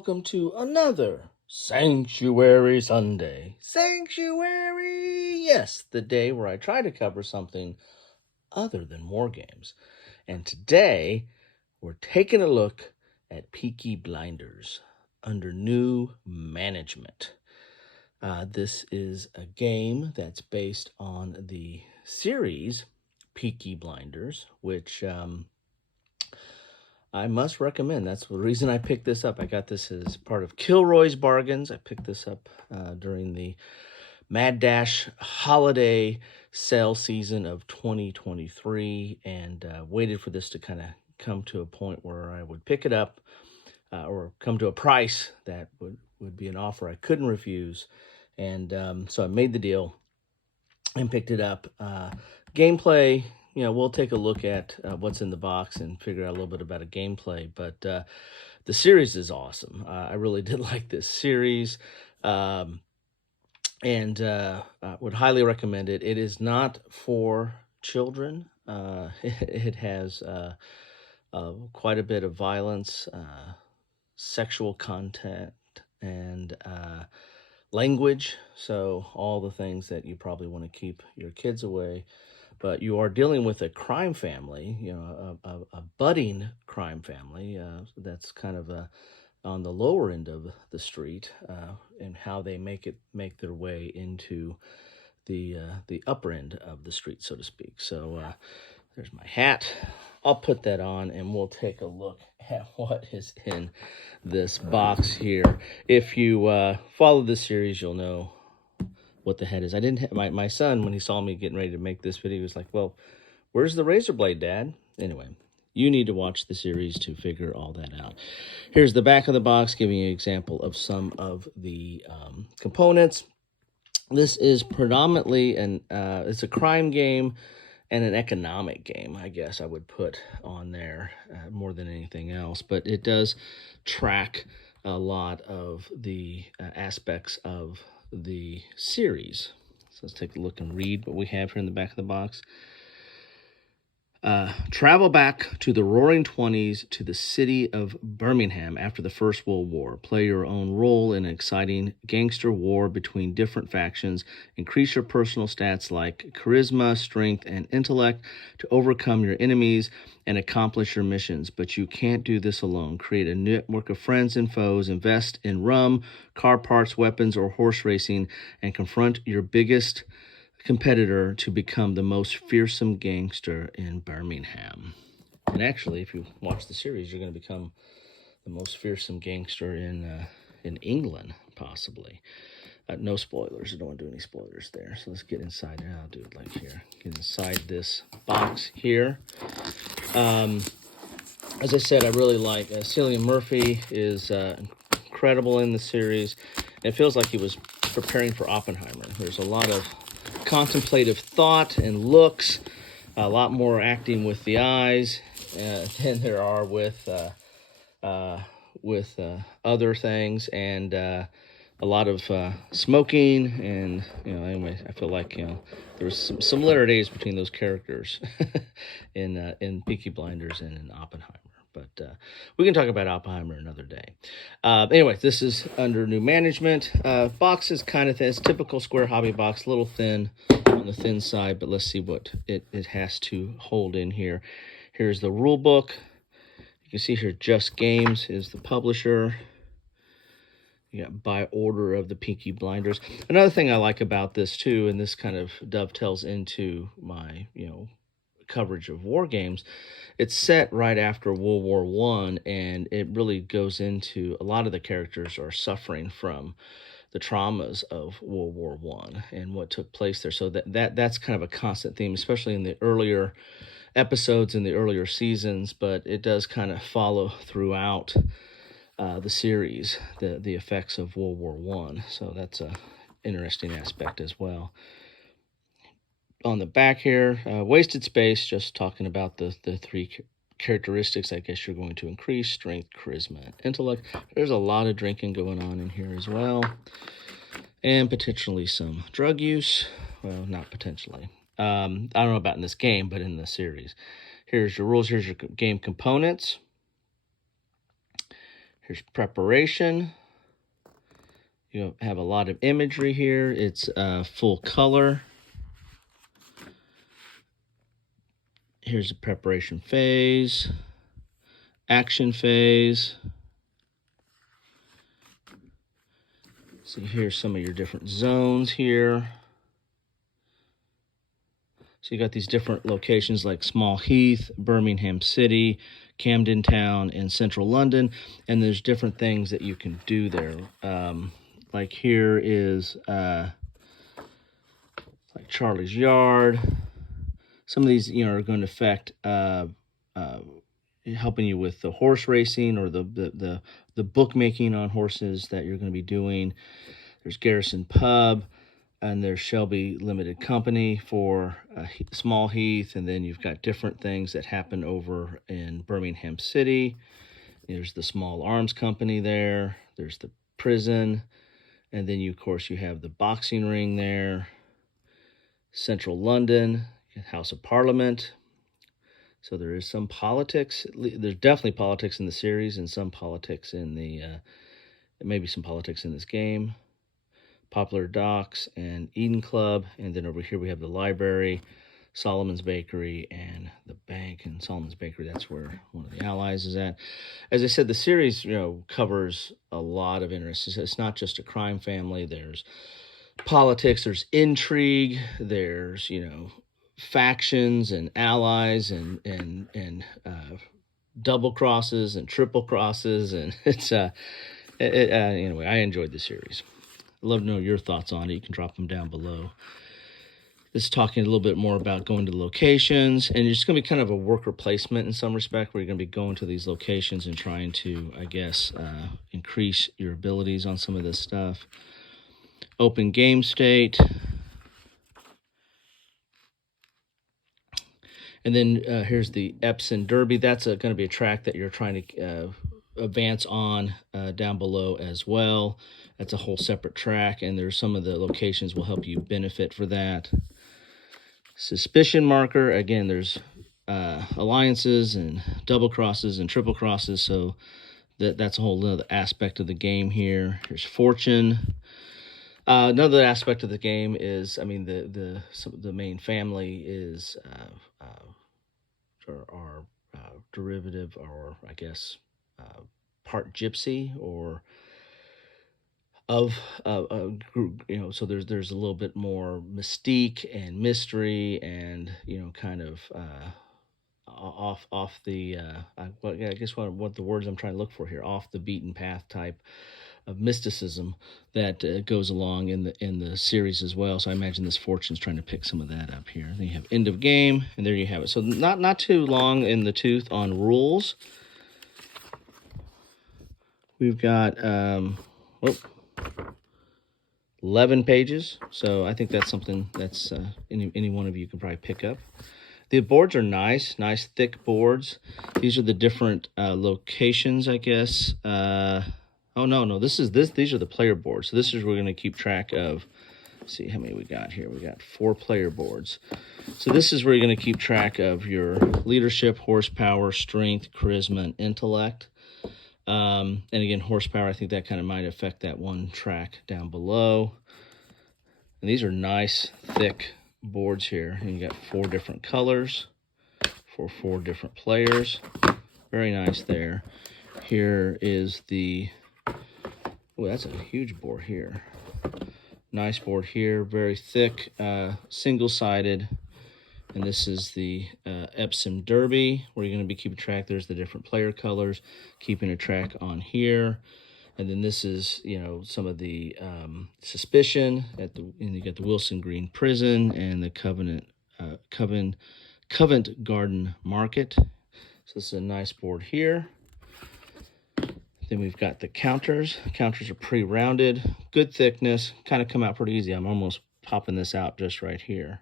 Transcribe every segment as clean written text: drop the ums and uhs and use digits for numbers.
welcome to another Sanctuary Sunday. Sanctuary! Yes, the day where I try to cover something other than war games. And today, we're taking a look at Peaky Blinders under new management. This is a game that's based on the series Peaky Blinders, which I must recommend. That's the reason I picked this up. I got this as part of Kilroy's Bargains. I picked this up during the Mad Dash holiday sale season of 2023 and waited for this to kind of come to a point where I would pick it up or come to a price that would be an offer I couldn't refuse. And so I made the deal and picked it up. Gameplay, we'll take a look at what's in the box and figure out a little bit about a gameplay. But the series is awesome. I really did like this series, and would highly recommend it. It is not for children. It has quite a bit of violence, sexual content, and language. So all the things that you probably want to keep your kids away. But you are dealing with a crime family, a budding crime family that's kind of on the lower end of the street, and how they make their way into the upper end of the street, so to speak. So there's my hat. I'll put that on, and we'll take a look at what is in this box here. If you follow this series, you'll know what the head is. I didn't have, my son, when he saw me getting ready to make this video, he was like, well, where's the razor blade, Dad? Anyway, you need to watch the series to figure all that out. Here's the back of the box, giving you an example of some of the components. This is predominantly it's a crime game and an economic game, I guess I would put on there more than anything else. But it does track a lot of the aspects of the series. So let's take a look and read what we have here in the back of the box. Travel back to the roaring 20s to the city of Birmingham after the First World War. Play your own role in an exciting gangster war between different factions. Increase your personal stats like charisma, strength, and intellect to overcome your enemies and accomplish your missions. But you can't do this alone. Create a network of friends and foes. Invest in rum, car parts, weapons, or horse racing, and confront your biggest competitor to become the most fearsome gangster in Birmingham. And actually, if you watch the series, you're going to become the most fearsome gangster in England, possibly. No spoilers. I don't want to do any spoilers there. So let's get inside. I'll do it like here. Get inside this box here. As I said, I really like Cillian Murphy is incredible in the series. It feels like he was preparing for Oppenheimer. There's a lot of contemplative thought and looks, a lot more acting with the eyes than there are with other things, and a lot of smoking, and anyway, I feel like there's some similarities between those characters in Peaky Blinders and in Oppenheimer. But we can talk about Oppenheimer another day. Anyway, this is under new management. Box is kind of thin. It's typical square hobby box, a little thin on the thin side, but let's see what it has to hold in here. Here's the rule book. You can see here, Just Games is the publisher. You got by order of the Peaky Blinders. Another thing I like about this too, and this kind of dovetails into my coverage of war games, it's set right after World War I, and it really goes into a lot of the characters are suffering from the traumas of World War I and what took place there. So that's kind of a constant theme, especially in the earlier episodes in the earlier seasons, but it does kind of follow throughout the series, the effects of World War I. So that's a interesting aspect as well. On the back here, wasted space, just talking about the three characteristics I guess you're going to increase: strength, charisma, and intellect. There's a lot of drinking going on in here as well, and potentially some drug use. Well, not potentially. I don't know about in this game, but in the series. Here's your rules. Here's your game components. Here's preparation. You have a lot of imagery here. It's full color. Here's the preparation phase, action phase. So here's some of your different zones here. So you got these different locations like Small Heath, Birmingham City, Camden Town, and Central London. And there's different things that you can do there. Like here is like Charlie's Yard. Some of these, are going to affect helping you with the horse racing or the bookmaking on horses that you're going to be doing. There's Garrison Pub, and there's Shelby Limited Company for Small Heath, and then you've got different things that happen over in Birmingham City. There's the Small Arms Company there. There's the prison, and then of course you have the boxing ring there. Central London, House of Parliament. So there is some politics. There's definitely politics in the series, and some politics in the maybe some politics in this game. Poplar Docks and Eden Club, and then over here we have the library, Solomon's Bakery, and the bank. And Solomon's Bakery, that's where one of the allies is at. As I said, the series covers a lot of interests. It's not just a crime family. There's politics, there's intrigue, there's factions and allies and double crosses and triple crosses, and it's anyway, I enjoyed the series. I'd love to know your thoughts on it. You can drop them down below. This is talking a little bit more about going to locations, and it's going to be kind of a worker placement in some respect, where you're going to be going to these locations and trying to, I guess, increase your abilities on some of this stuff. Open game state. And then here's the Epsom Derby. That's going to be a track that you're trying to advance on down below as well. That's a whole separate track, and there's some of the locations will help you benefit for that. Suspicion marker. Again, there's alliances and double crosses and triple crosses, so that's a whole other aspect of the game here. Here's fortune. Another aspect of the game is, the main family is are derivative, or I guess part gypsy, or of group, so there's a little bit more mystique and mystery, and kind of off the I guess what the words I'm trying to look for here, off the beaten path type of mysticism that goes along in the series as well. So I imagine this fortune's trying to pick some of that up here. Then you have end of game, and there you have it. So not too long in the tooth on rules. We've got 11 pages, so I think that's something that's any one of you can probably pick up. The boards are nice thick boards. These are the different locations, I guess. Oh no, these are the player boards. So this is where we're going to keep track of. Let's see how many we got here. We got 4 player boards. So this is where you're going to keep track of your leadership, horsepower, strength, charisma, and intellect. And again, horsepower, I think that kind of might affect that one track down below. And these are nice, thick boards here. And you got 4 different colors for 4 different players. Very nice there. Here is the... Oh, that's a huge board here. Nice board here, very thick, single-sided. And this is the Epsom Derby, where you're going to be keeping track. There's the different player colors, keeping a track on here. And then this is, some of the suspicion and you got the Wilson Green Prison and the Covent Garden Market. So this is a nice board here. Then we've got the counters. Counters are pre-rounded, good thickness, kind of come out pretty easy. I'm almost popping this out just right here.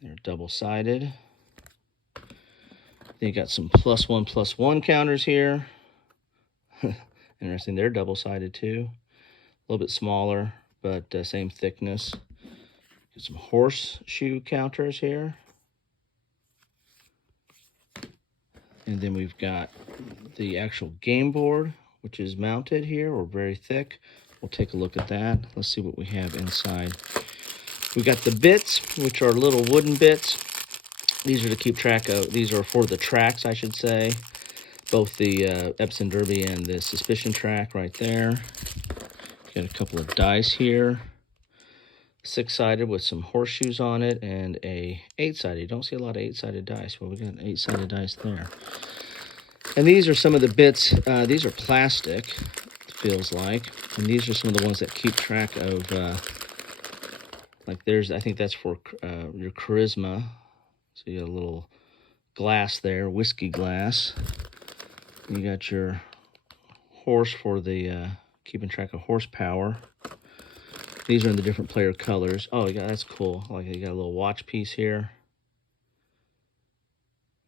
They're double-sided. Then you got some +1/+1 counters here. Interesting, they're double-sided too. A little bit smaller, but same thickness. Got some horseshoe counters here. And then we've got the actual game board, which is mounted here, or very thick. We'll take a look at that. Let's see what we have inside. We got the bits, which are little wooden bits. These are to keep track of, these are for the tracks, I should say. Both the Epsom Derby and the Suspicion track right there. Got a couple of dice here. 6-sided with some horseshoes on it, and a 8-sided. You don't see a lot of 8-sided dice. Well, we got an 8-sided dice there. And these are some of the bits. These are plastic, it feels like. And these are some of the ones that keep track of, like there's, I think that's for your charisma. So you got a little glass there, whiskey glass. You got your horse for the keeping track of horsepower. These are in the different player colors. Oh, yeah, that's cool. Like you got a little watch piece here.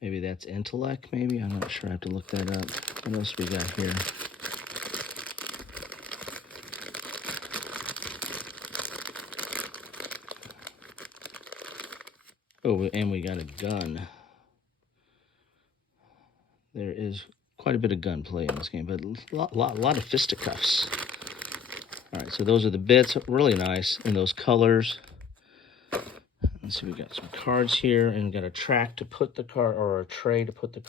Maybe that's intellect, maybe? I'm not sure. I have to look that up. What else we got here? Oh, and we got a gun. There is quite a bit of gunplay in this game, but a lot of fisticuffs. All right, so those are the bits. Really nice in those colors. Let's see, we got some cards here, and we got a track to put the card, or a tray to put the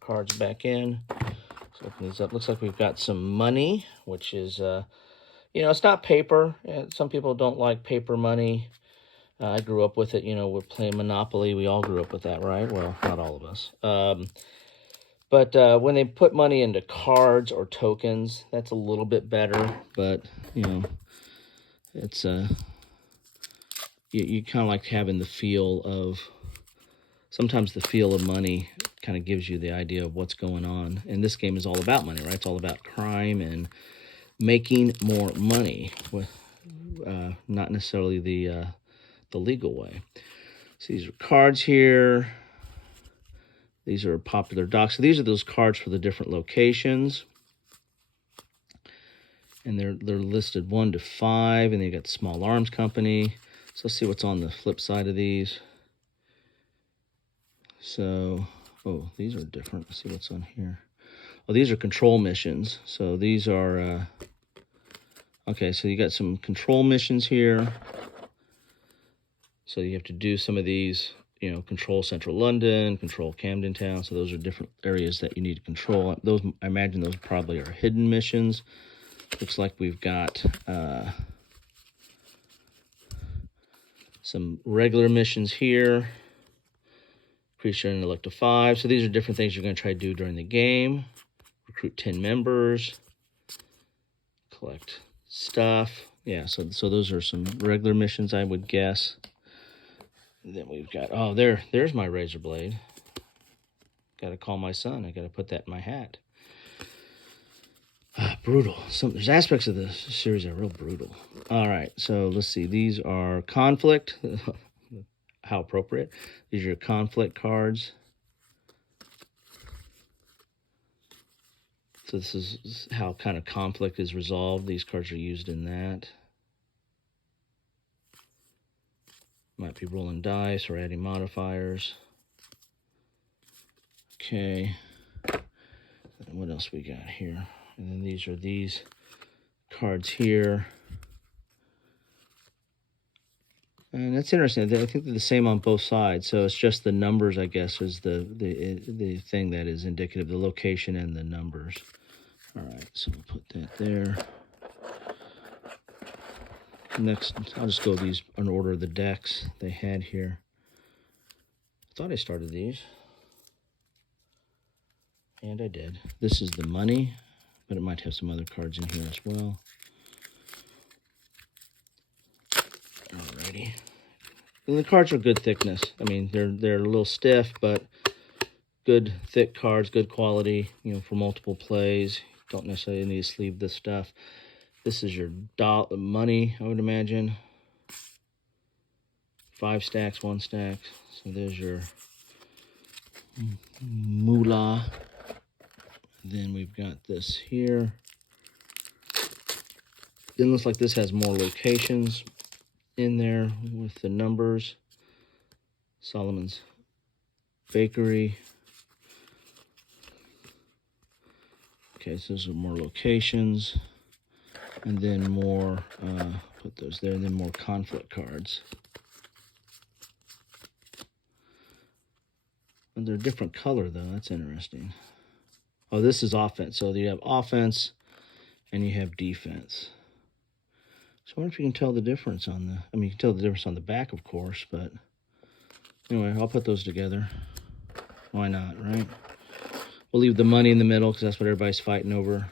cards back in. Let's open these up. Looks like we've got some money, which is, you know, it's not paper. Some people don't like paper money. I grew up with it. You know, we're playing Monopoly. We all grew up with that, right? Well, not all of us. But when they put money into cards or tokens, that's a little bit better. But, you know, it's you kind of like having the feel of, sometimes the feel of money kind of gives you the idea of what's going on. And this game is all about money, right? It's all about crime and making more money, with not necessarily the legal way. So these are cards here. These are popular docs. So these are those cards for the different locations. And they're listed 1 to 5, and they got Small Arms Company. So let's see what's on the flip side of these. So, oh, these are different. Let's see what's on here. Oh, these are control missions. So these are, okay, so you got some control missions here. So you have to do some of these, you know, control Central London, control Camden Town. So those are different areas that you need to control. Those, I imagine those probably are hidden missions. Looks like we've got some regular missions here. Pre-share and elect a 5. So these are different things you're going to try to do during the game. Recruit 10 members. Collect stuff. Yeah, so those are some regular missions, I would guess. And then we've got, oh, there's my razor blade. Got to call my son. I got to put that in my hat. Brutal. There's aspects of this series that are real brutal. All right, so let's see. These are conflict. How appropriate. These are your conflict cards. So this is how kind of conflict is resolved. These cards are used in that. Might be rolling dice or adding modifiers. Okay. And what else we got here? And then these are these cards here. And that's interesting. I think they're the same on both sides. So it's just the numbers, I guess, is the thing that is indicative, the location and the numbers. All right, so we'll put that there. Next, I'll just go these in order of the decks they had here. I thought I started these. And I did. This is the money, but it might have some other cards in here as well. Alrighty. And the cards are good thickness. I mean, they're a little stiff, but good thick cards, good quality, you know, for multiple plays. Don't necessarily need to sleeve this stuff. This is your money, I would imagine. 5 stacks, 1 stack. So there's your moolah. Then we've got this here. It looks like this has more locations in there with the numbers. Solomon's Bakery. Okay, so those are more locations, and then more, put those there, and then more conflict cards. And they're a different color, though. That's interesting. Oh, this is offense. So you have offense, and you have defense. So I wonder if you can tell the difference on the, I mean, you can tell the difference on the back, of course, but anyway, I'll put those together. Why not, right? We'll leave the money in the middle because that's what everybody's fighting over.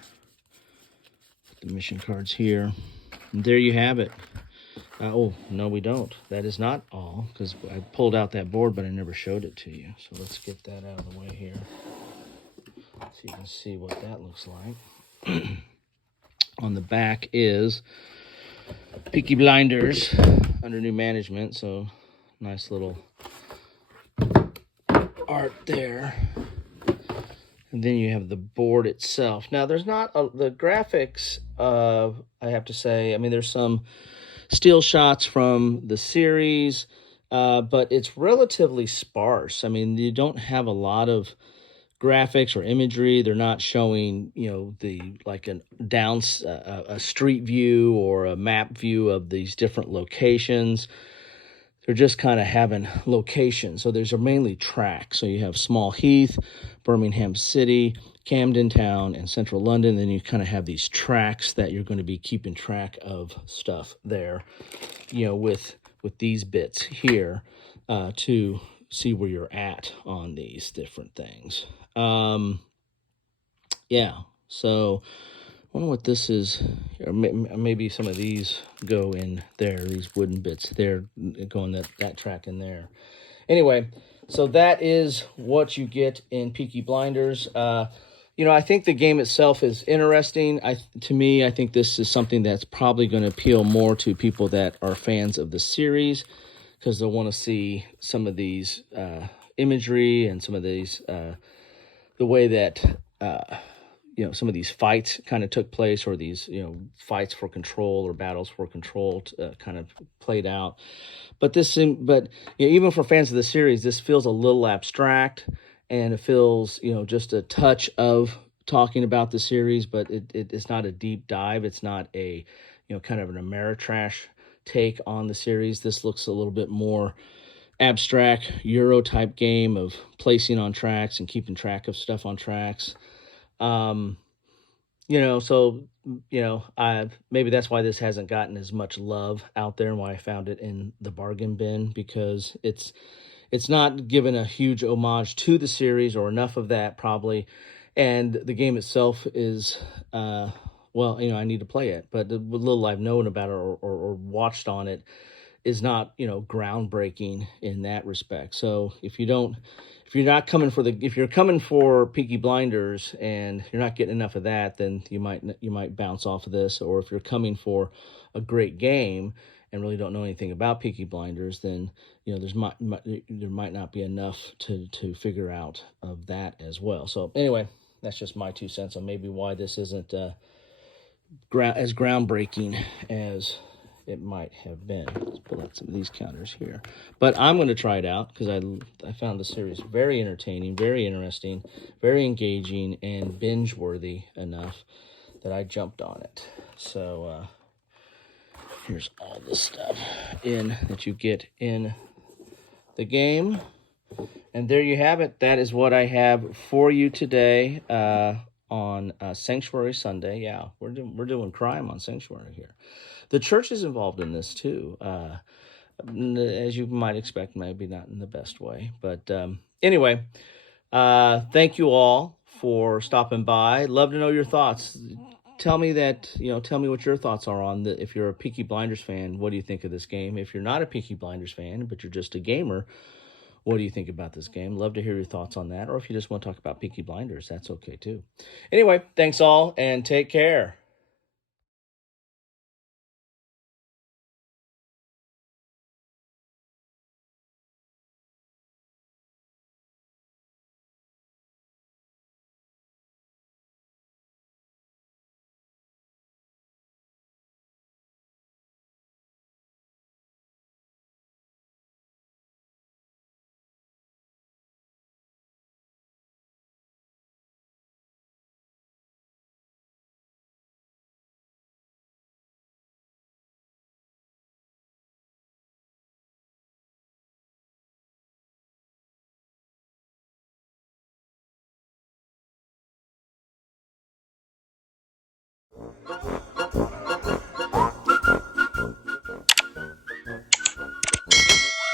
Put the mission cards here. And there you have it. Oh, no, we don't. That is not all, because I pulled out that board, but I never showed it to you. So let's get that out of the way here so you can see what that looks like. On the back is Peaky Blinders under new management, so nice little art there. And then you have the board itself. Now, there's not the graphics, I have to say. I mean, there's some still shots from the series, but it's relatively sparse. I mean, you don't have a lot of graphics or imagery. They're not showing, like a street view or a map view of these different locations. They're just kind of having locations. So there's mainly tracks. So you have Small Heath, Birmingham City, Camden Town, and Central London. Then you kind of have these tracks that you're going to be keeping track of stuff there, with these bits here to see where you're at on these different things. Yeah, so I wonder what this is. Or maybe some of these go in there, these wooden bits there, going that track in there. Anyway, so that is what you get in Peaky Blinders. I think the game itself is interesting. To me, I think this is something that's probably going to appeal more to people that are fans of the series, because they'll want to see some of these imagery and some of these, the way that some of these fights kind of took place, or these fights for control or battles for control kind of played out. But even for fans of the series, this feels a little abstract, and it feels just a touch of talking about the series, but it's not a deep dive. It's not a kind of an Ameritrash take on the series. This looks a little bit more abstract Euro type game of placing on tracks and keeping track of stuff on tracks. Maybe that's why this hasn't gotten as much love out there, and why I found it in the bargain bin, because it's not given a huge homage to the series, or enough of that probably. And the game itself is, I need to play it, but the little I've known about it or watched on it is not, groundbreaking in that respect. So if you're coming for Peaky Blinders and you're not getting enough of that, then you might bounce off of this. Or if you're coming for a great game and really don't know anything about Peaky Blinders, then there might not be enough to figure out of that as well. So anyway, that's just my 2 cents on maybe why this isn't as groundbreaking as it might have been. Let's pull out some of these counters here. But I'm going to try it out because I found the series very entertaining, very interesting, very engaging, and binge-worthy enough that I jumped on it. So here's all the stuff that you get in the game. And there you have it. That is what I have for you today on Sanctuary Sunday. Yeah, we're doing crime on Sanctuary here. The church is involved in this too, as you might expect, maybe not in the best way. But anyway, thank you all for stopping by. Love to know your thoughts. Tell me what your thoughts are on if you're a Peaky Blinders fan, what do you think of this game? If you're not a Peaky Blinders fan, but you're just a gamer, what do you think about this game? Love to hear your thoughts on that. Or if you just want to talk about Peaky Blinders, that's okay too. Anyway, thanks all, and take care.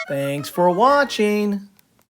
Thanks for watching.